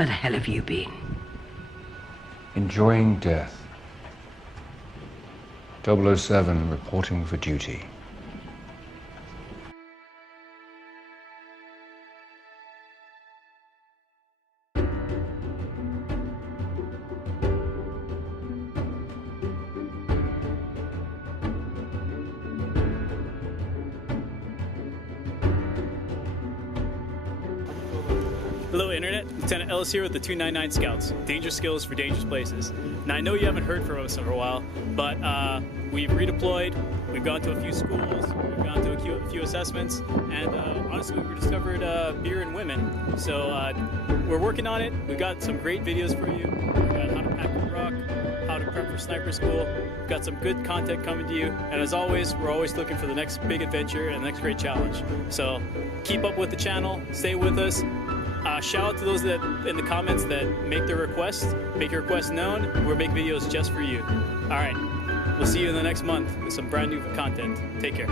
Where the hell have you been? Enjoying death. 007 reporting for duty. Hello Internet, Lieutenant Ellis here with the 299 Scouts, Dangerous Skills for Dangerous Places. Now I know you haven't heard from us in a while, but we've redeployed, we've gone to a few schools, we've gone to a few assessments, and honestly we've rediscovered beer and women. So we're working on it, we've got some great videos for you. We've got how to pack a ruck, how to prep for sniper school, we've got some good content coming to you, and as always, we're always looking for the next big adventure and the next great challenge. So keep up with the channel, stay with us. Shout out to those that in the comments that make their requests, make your requests known. We'll make videos just for you. All right, we'll see you in the next month with some brand new content. Take care.